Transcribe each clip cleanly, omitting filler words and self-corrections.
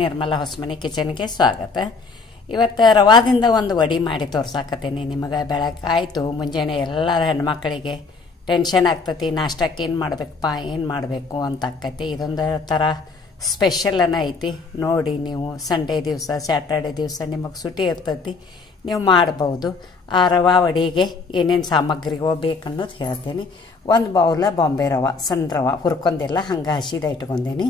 ನಿರ್ಮಲಾ ಹೊಸಮನಿ ಕಿಚನ್ಗೆ ಸ್ವಾಗತ. ಇವತ್ತು ರವಾದಿಂದ ಒಂದು ವಡಿ ಮಾಡಿ ತೋರ್ಸಾಕತ್ತೀನಿ ನಿಮಗೆ. ಬೆಳಕಾಯಿತು, ಮುಂಜಾನೆ ಎಲ್ಲರ ಹೆಣ್ಮಕ್ಳಿಗೆ ಟೆನ್ಷನ್ ಆಗ್ತತಿ, ನಾಷ್ಟಕ್ಕೆ ಏನು ಮಾಡಬೇಕಪ್ಪ, ಏನು ಮಾಡಬೇಕು ಅಂತ ಆಕತಿ. ಇದೊಂದು ಥರ ಸ್ಪೆಷಲನ ಐತಿ. ನೋಡಿ, ನೀವು ಸಂಡೇ ದಿವಸ ಸ್ಯಾಟರ್ಡೆ ದಿವಸ ನಿಮಗೆ ಸುಟಿ ಇರ್ತೈತಿ, ನೀವು ಮಾಡ್ಬೋದು. ಆ ರವಾ ವಡಿಗೆ ಏನೇನು ಸಾಮಗ್ರಿಗಳು ಬೇಕನ್ನೋದು ಹೇಳ್ತೀನಿ. ಒಂದು ಬೌಲ ಬಾಂಬೆ ರವೆ, ಸಣ್ಣ ರವೆ ಹುರ್ಕೊಂದಿಲ್ಲ, ಹಂಗೆ ಹಸಿದ ಇಟ್ಕೊಂಡೇನಿ.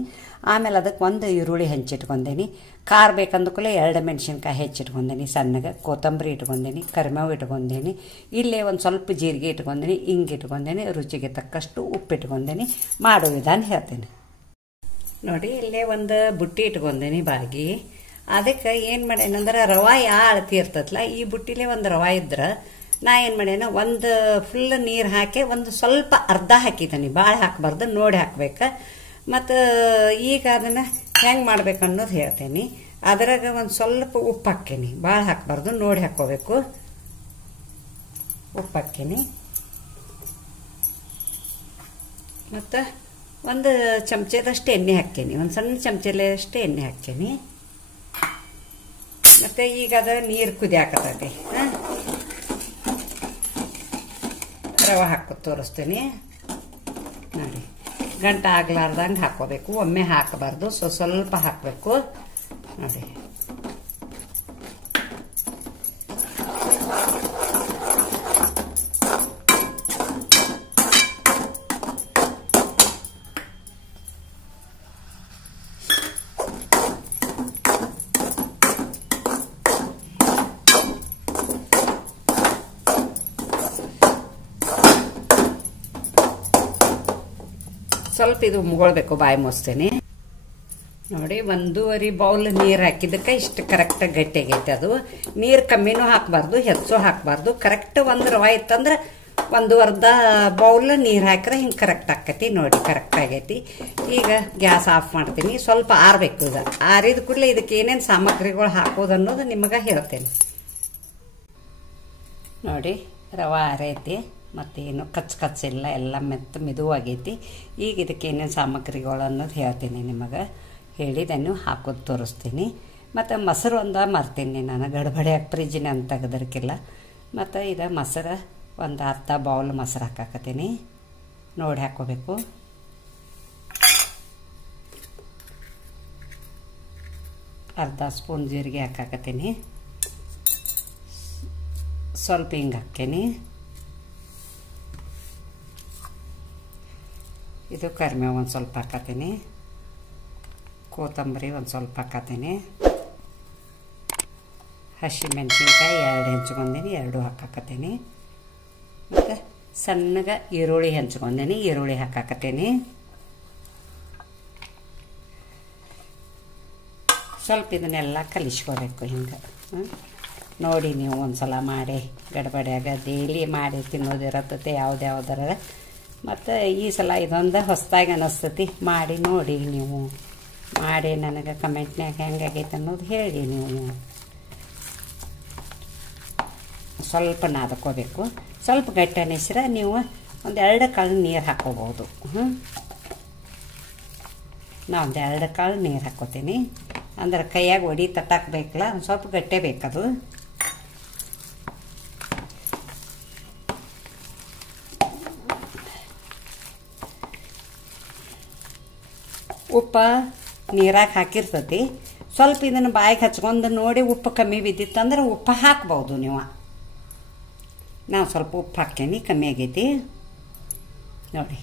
ಆಮೇಲೆ ಅದಕ್ಕೆ ಒಂದು ಈರುಳ್ಳಿ ಹೆಂಚಿಟ್ಕೊಂಡೇನಿ. ಖಾರ ಬೇಕಂದಕ್ಕೂ 2 ಮೆಣಸಿನ್ಕಾಯಿ ಹೆಚ್ಚಿಟ್ಕೊಂಡೇನಿ, ಸಣ್ಣಗೆ ಕೊತ್ತಂಬರಿ ಇಟ್ಕೊಂಡೇನಿ, ಕರಿಬೇವು ಇಟ್ಕೊಂಡೇನಿ. ಇಲ್ಲೇ ಒಂದು ಸ್ವಲ್ಪ ಜೀರಿಗೆ ಇಟ್ಕೊಂಡೇನಿ, ಹಿಂಗೆ ಇಟ್ಕೊಂಡೇನಿ, ರುಚಿಗೆ ತಕ್ಕಷ್ಟು ಉಪ್ಪು ಇಟ್ಕೊಂಡೇನಿ. ಮಾಡೋ ವಿಧಾನ ಹೇಳ್ತೇನೆ ನೋಡಿ. ಇಲ್ಲೇ ಒಂದು ಬುಟ್ಟಿ ಇಟ್ಕೊಂಡೇನಿ ಬಾಗಿ. ಅದಕ್ಕೆ ಏನು ಮಾಡೇನಂದ್ರೆ, ರವೆ ಯಾವ ಅಳತಿ ಇರ್ತೈತಲ್ಲ, ಈ ಬುಟ್ಟಿಲೇ ಒಂದು ರವೆ ಇದ್ರೆ ನಾ ಏನು ಮಾಡೇನ, ಒಂದು ಫುಲ್ ನೀರು ಹಾಕಿ ಒಂದು ಸ್ವಲ್ಪ ಅರ್ಧ ಹಾಕಿದ್ದೀನಿ, ಭಾಳ ಹಾಕಬಾರ್ದು, ನೋಡಿ ಹಾಕ್ಬೇಕು. ಮತ್ತು ಈಗ ಅದನ್ನು ಹೆಂಗೆ ಮಾಡ್ಬೇಕು ಅನ್ನೋದು ಹೇಳ್ತೇನೆ. ಅದ್ರಾಗ ಒಂದು ಸ್ವಲ್ಪ ಉಪ್ಪು ಹಾಕೀನಿ, ಭಾಳ ಹಾಕಬಾರ್ದು, ನೋಡಿ ಹಾಕ್ಕೋಬೇಕು. ಉಪ್ಪು ಹಾಕೀನಿ ಮತ್ತು ಒಂದು ಚಮಚದಷ್ಟು ಎಣ್ಣೆ ಹಾಕೀನಿ, ಒಂದು ಸಣ್ಣ ಚಮಚದಷ್ಟು ಎಣ್ಣೆ ಹಾಕೀನಿ. ಮತ್ತು ಈಗ ಅದು ನೀರು ಕುದಿಯಾಕತ್ತೈತಿ. ರವೆ ಹಾಕೋದು ತೋರಿಸ್ತೀನಿ ನೋಡಿ. ಗಂಟ ಆಗ್ಲಾರ್ದಂಗೆ ಹಾಕೋಬೇಕು, ಒಮ್ಮೆ ಹಾಕಬಾರ್ದು, ಸ್ವಲ್ಪ ಹಾಕಬೇಕು ನೋಡಿ. ಸ್ವಲ್ಪ ಇದು ಮುಗೊಳ್ಬೇಕು, ಬಾಯಿ ಮುಚ್ತೇನೆ ನೋಡಿ. 1.5 ಬೌಲ್ ನೀರು ಹಾಕಿದ್ದಕ್ಕೆ ಇಷ್ಟು ಕರೆಕ್ಟಾಗಿ ಗಟ್ಟಿಯಾಗೈತೆ. ಅದು ನೀರು ಕಮ್ಮಿನೂ ಹಾಕಬಾರ್ದು, ಹೆಚ್ಚು ಹಾಕಬಾರ್ದು. ಕರೆಕ್ಟ್ ಒಂದು ರವೆ ಇತ್ತಂದ್ರೆ 1.5 ಬೌಲ್ ನೀರು ಹಾಕಿದ್ರೆ ಹಿಂಗೆ ಕರೆಕ್ಟ್ ಆಕತಿ ನೋಡಿ. ಕರೆಕ್ಟ್ ಆಗೈತಿ. ಈಗ ಗ್ಯಾಸ್ ಆಫ್ ಮಾಡ್ತೀನಿ. ಸ್ವಲ್ಪ ಆರಬೇಕು. ಇದು ಆರಿದ ಕೂಡಲೇ ಇದಕ್ಕೆ ಏನೇನು ಸಾಮಗ್ರಿಗಳು ಹಾಕೋದು ಅನ್ನೋದು ನಿಮಗೆ ಹೇಳ್ತೇನೆ ನೋಡಿ. ರವೆ ಆರೈತಿ, ಮತ್ತೇನು ಕಚ್ಚಿಲ್ಲ, ಎಲ್ಲ ಮೆದುವಾಗೈತಿ. ಈಗ ಇದಕ್ಕೆ ಏನೇನು ಸಾಮಗ್ರಿಗಳು ಅನ್ನೋದು ಹೇಳ್ತೀನಿ ನಿಮಗೆ. ಹೇಳಿದನ್ನು ಹಾಕೋದು ತೋರಿಸ್ತೀನಿ. ಮತ್ತು ಮೊಸರು ಒಂದು ಮರ್ತೀನಿ ನಾನು, ಗಡ್ಬಡಿಯಾಗಿ ಫ್ರಿಜ್ಜಿನ ಅಂತ ತೆಗೆದರ್ಕಿಲ್ಲ. ಮತ್ತು ಇದು ಮೊಸರು ಒಂದು ಅರ್ಧ ಬೌಲ್ ಮೊಸರು ಹಾಕಾಕತ್ತೀನಿ, ನೋಡಿ ಹಾಕೋಬೇಕು. ಅರ್ಧ ಸ್ಪೂನ್ ಜೀರಿಗೆ ಹಾಕಾಕತ್ತೀನಿ, ಸ್ವಲ್ಪ ಹಿಂಗೆ ಹಾಕೀನಿ. ಇದು ಕರಿಬೇವು ಒಂದು ಸ್ವಲ್ಪ ಹಾಕತ್ತೀನಿ, ಕೊತ್ತಂಬರಿ ಒಂದು ಸ್ವಲ್ಪ ಹಾಕತ್ತೀನಿ, ಹಸಿ ಮೆಣಸಿನ್ಕಾಯಿ 2 ಹೆಂಚ್ಕೊಂಡೀನಿ, 2 ಹಾಕಾಕತ್ತೀನಿ. ಮತ್ತು ಸಣ್ಣಗೆ ಈರುಳ್ಳಿ ಹೆಂಚ್ಕೊಂಡೀನಿ, ಈರುಳ್ಳಿ ಹಾಕಾಕತ್ತೀನಿ. ಸ್ವಲ್ಪ ಇದನ್ನೆಲ್ಲ ಕಲಿಸ್ಕೋಬೇಕು ಹಿಂಗೆ ನೋಡಿ. ನೀವು ಒಂದು ಸಲ ಮಾಡಿ, ಗಡ್ಬಡಿಯಾಗ ಡೈಲಿ ಮಾಡಿ ತಿನ್ನೋದಿರತ್ತೈತೆ ಯಾವ್ದಾರ. ಮತ್ತು ಈ ಸಲ ಇದೊಂದು ಹೊಸದಾಗಿ ಅನ್ನಿಸ್ತತಿ, ಮಾಡಿ ನೋಡಿ. ನೀವು ಮಾಡಿ ನನಗೆ ಕಮೆಂಟ್ನಾಗ ಹೆಂಗಾಗೈತೆ ಅನ್ನೋದು ಹೇಳಿ. ನೀವು ಸ್ವಲ್ಪ ನಾದ್ಕೋಬೇಕು. ಸ್ವಲ್ಪ ಗಟ್ಟಿ ಅನ್ನಿಸ್ರೆ ನೀವು ಒಂದು 2 ಕಾಳು ನೀರು ಹಾಕೋಬೋದು. ನಾ ಒಂದು 2 ಕಾಳು ನೀರು ಹಾಕೋತೀನಿ, ಅಂದ್ರೆ ಕೈಯಾಗ ಒಡಿ ತಟ್ಟಾಕಬೇಕಲ್ಲ, ಒಂದು ಸ್ವಲ್ಪ ಗಟ್ಟೆ ಬೇಕದು. ಉಪ್ಪು ನೀರಾಗ ಹಾಕಿರ್ತತಿ. ಸ್ವಲ್ಪ ಇದನ್ನು ಬಾಯಿಗೆ ಹಚ್ಕೊಂಡು ನೋಡಿ, ಉಪ್ಪು ಕಮ್ಮಿ ಬಿದ್ದಿತ್ತಂದ್ರೆ ಉಪ್ಪು ಹಾಕ್ಬೋದು ನೀವು. ನಾವು ಸ್ವಲ್ಪ ಉಪ್ಪು ಹಾಕೇನಿ, ಕಮ್ಮಿ ಆಗೈತಿ ನೋಡಿ.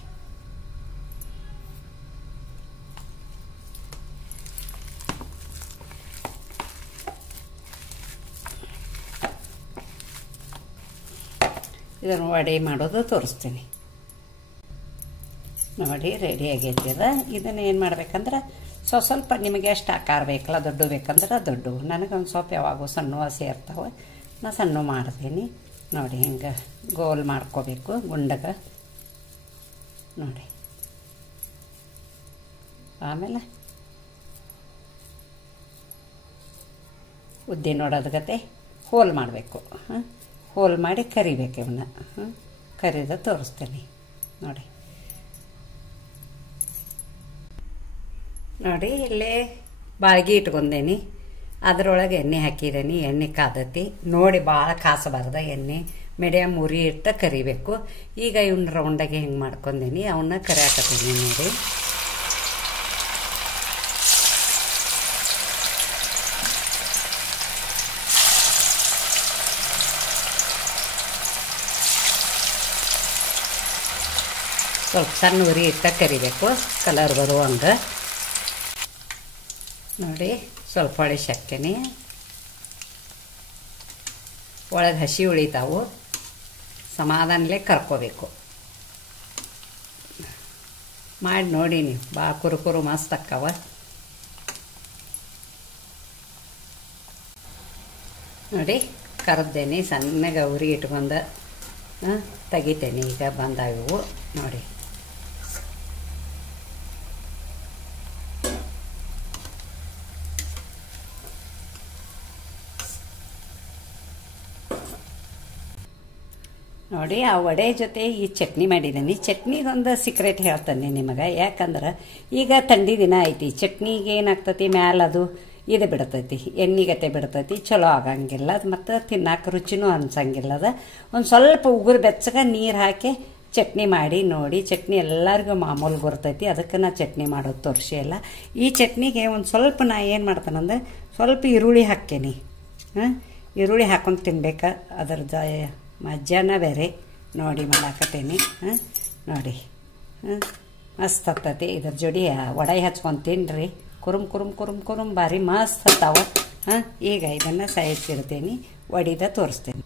ಇದನ್ನು ವಡೆ ಮಾಡೋದು ತೋರಿಸ್ತೀನಿ ನೋಡಿ. ರೆಡಿ ಆಗೈತಿ ಅದ. ಇದನ್ನು ಏನು ಮಾಡ್ಬೇಕಂದ್ರೆ, ಸ್ವಲ್ಪ ನಿಮಗೆ ಎಷ್ಟು ಆಕಾರ ಬೇಕಲ್ಲ, ದೊಡ್ಡ ಬೇಕಂದ್ರೆ ದೊಡ್ಡ. ನನಗೊಂದು ಸ್ವಲ್ಪ ಯಾವಾಗೂ ಸಣ್ಣ ಸೇರ್ತಾವೆ, ನಾ ಸಣ್ಣ ಮಾಡ್ತೀನಿ ನೋಡಿ. ಹಿಂಗೆ ಗೋಲ್ ಮಾಡ್ಕೋಬೇಕು ಗುಂಡಗೆ ನೋಡಿ. ಆಮೇಲೆ ಉದ್ದಿ ನೋಡೋದು ಗತೆ ಹೋಲ್ ಮಾಡಬೇಕು. ಹೋಲ್ ಮಾಡಿ ಕರಿಬೇಕು ಇವನ್ನ. ಕರಿದ ತೋರಿಸ್ತೀನಿ ನೋಡಿ. ನೋಡಿ ಇಲ್ಲೇ ಬಾಳ್ಗಿ ಇಟ್ಕೊಂಡೇನಿ. ಅದರೊಳಗೆ ಎಣ್ಣೆ ಹಾಕಿರೇನಿ. ಎಣ್ಣೆ ಕಾದತಿ ನೋಡಿ, ಭಾಳ ಕಾಸಬಾರ್ದ ಎಣ್ಣೆ, ಮೀಡಿಯಮ್ ಉರಿ ಇಟ್ಟು ಕರಿಬೇಕು. ಈಗ ಇವನ್ನ ರೌಂಡಾಗಿ ಹಿಂಗೆ ಮಾಡ್ಕೊಂಡೇನಿ, ಅವನ್ನ ಕರಿಯಾಕತ್ತೀನಿ ನೋಡಿ. ಸ್ವಲ್ಪ ಸಣ್ಣ ಉರಿ ಇಟ್ಟ ಕರಿಬೇಕು, ಕಲರ್ ಬರುವಂಗೆ ನೋಡಿ. ಸ್ವಲ್ಪ ಹೊಳಿಸಿ ಹಾಕ್ತೀನಿ. ಒಳಗೆ ಹಸಿ ಉಳಿತಾವು, ಸಮಾಧಾನಲೇ ಕರ್ಕೋಬೇಕು. ಮಾಡಿ ನೋಡಿ ನೀವು, ಭಾಳ ಕುರುಕುರು ಮಸ್ತ್ ಅಕ್ಕವ. ನೋಡಿ ಕರ್ದೇನಿ, ಸಣ್ಣಗೆ ಉರಿ ಇಟ್ಕೊಂಡು ತೆಗಿತೇನೆ. ಈಗ ಬಂದಾವು ನೋಡಿ. ನೋಡಿ, ಆ ವಡೆ ಜೊತೆ ಈ ಚಟ್ನಿ ಮಾಡಿದ್ದೀನಿ. ಚಟ್ನಿದೊಂದು ಸೀಕ್ರೆಟ್ ಹೇಳ್ತಾನೆ ನಿಮಗೆ. ಯಾಕಂದ್ರೆ ಈಗ ಥಂಡಿ ದಿನ ಐತಿ, ಚಟ್ನಿಗೆ ಏನಾಗ್ತತಿ ಮ್ಯಾಲದು ಇದು ಬಿಡ್ತೈತಿ, ಎಣ್ಣೆಗತೆ ಬಿಡ್ತೈತಿ, ಚಲೋ ಆಗಂಗಿಲ್ಲ. ಅದು ಮತ್ತು ತಿನ್ನಕ್ಕೆ ರುಚಿನೂ ಅನ್ಸಂಗಿಲ್ಲ. ಅದು ಒಂದು ಸ್ವಲ್ಪ ಉಗುರು ಬೆಚ್ಚಗೆ ನೀರು ಹಾಕಿ ಚಟ್ನಿ ಮಾಡಿ ನೋಡಿ. ಚಟ್ನಿ ಎಲ್ಲರಿಗೂ ಮಾಮೂಲು ಬರ್ತೈತಿ, ಅದಕ್ಕೆ ನಾ ಚಟ್ನಿ ಮಾಡೋದು ತೋರಿಸಿ ಅಲ್ಲ. ಈ ಚಟ್ನಿಗೆ ಒಂದು ಸ್ವಲ್ಪ ನಾ ಏನು ಮಾಡ್ತಾನಂದ್ರೆ ಸ್ವಲ್ಪ ಈರುಳ್ಳಿ ಹಾಕ್ಕೇನಿ. ಈರುಳ್ಳಿ ಹಾಕೊಂಡು ತಿನ್ಬೇಕು, ಅದ್ರದ್ದು ಮಜ್ಜಾನ ಬೇರೆ. ನೋಡಿ ಮಾಡಾಕತ್ತೇನಿ ನೋಡಿ. ಮಸ್ತ್ ಹತ್ತತಿ. ಇದ್ರ ಜೋಡಿ ವಡೆ ಹಚ್ಕೊಂಡು ತಿನ್ನಿರಿ, ಕುರುಮ್ ಕುರುಮ್ ಕುರುಮ್ ಕುರುಮ್ ಭಾರಿ ಮಸ್ತ್ ಹತ್ತಾವ. ಈಗ ಇದನ್ನು ಸೈಡ್ಸಿಡ್ತೀನಿ, ವಡಿದ ತೋರಿಸ್ತೀನಿ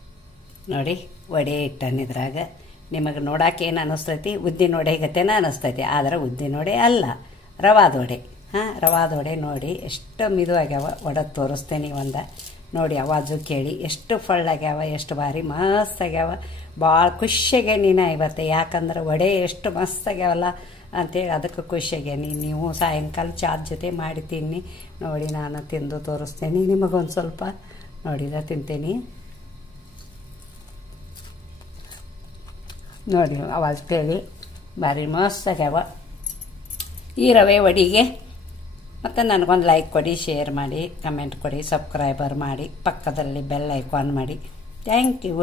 ನೋಡಿ. ವಡೆ ಇಟ್ಟನಿದ್ರಾಗ ನಿಮಗೆ ನೋಡಕ್ಕೆ ಏನು ಅನ್ನಿಸ್ತೈತಿ, ಉದ್ದಿನ ವಡೆ ಗತೆನ ಅನ್ನಿಸ್ತೈತಿ. ಆದ್ರೆ ಉದ್ದಿನ ವಡೆ ಅಲ್ಲ, ರವಾದ ವಡೆ. ರವಾದ ವಡೆ ನೋಡಿ ಎಷ್ಟು ಮಿದುವಾಗ್ಯಾವ. ವಡೆ ತೋರಿಸ್ತೇನೆ ಒಂದು ನೋಡಿ, ಅವಾಜು ಕೇಳಿ ಎಷ್ಟು ಫಳ್ಳಾಗ್ಯಾವ, ಎಷ್ಟು ಭಾರಿ ಮಸ್ತ್ ಆಗ್ಯಾವ. ಭಾಳ ಖುಷಿಯಾಗೇನಿ ಇವತ್ತು. ಯಾಕಂದ್ರೆ ವಡೆ ಎಷ್ಟು ಮಸ್ತ್ ಆಗ್ಯಾವಲ್ಲ ಅಂತೇಳಿ ಅದಕ್ಕೆ ಖುಷಿಯಾಗೇನಿ. ನೀವು ಸಾಯಂಕಾಲ ಚಾದ ಜೊತೆ ಮಾಡಿ ತಿನ್ನಿ ನೋಡಿ. ನಾನು ತಿಂದು ತೋರಿಸ್ತೇನೆ ನಿಮಗೊಂದು ಸ್ವಲ್ಪ. ನೋಡಿದ ತಿಂತೀನಿ ನೋಡಿ, ಅವಾಜ್ ಕೇಳಿ ಭಾರಿ ಮಸ್ತ್ ಆಗ್ಯಾವ ಈ ರವೆ ವಡಿಗೆ. ಮತ್ತು ನನಗೊಂದು ಲೈಕ್ ಕೊಡಿ, ಶೇರ್ ಮಾಡಿ, ಕಮೆಂಟ್ ಕೊಡಿ, ಸಬ್ಸ್ಕ್ರೈಬರ್ ಮಾಡಿ, ಪಕ್ಕದಲ್ಲಿ ಬೆಲ್ ಐಕಾನ್ ಮಾಡಿ. Thank you.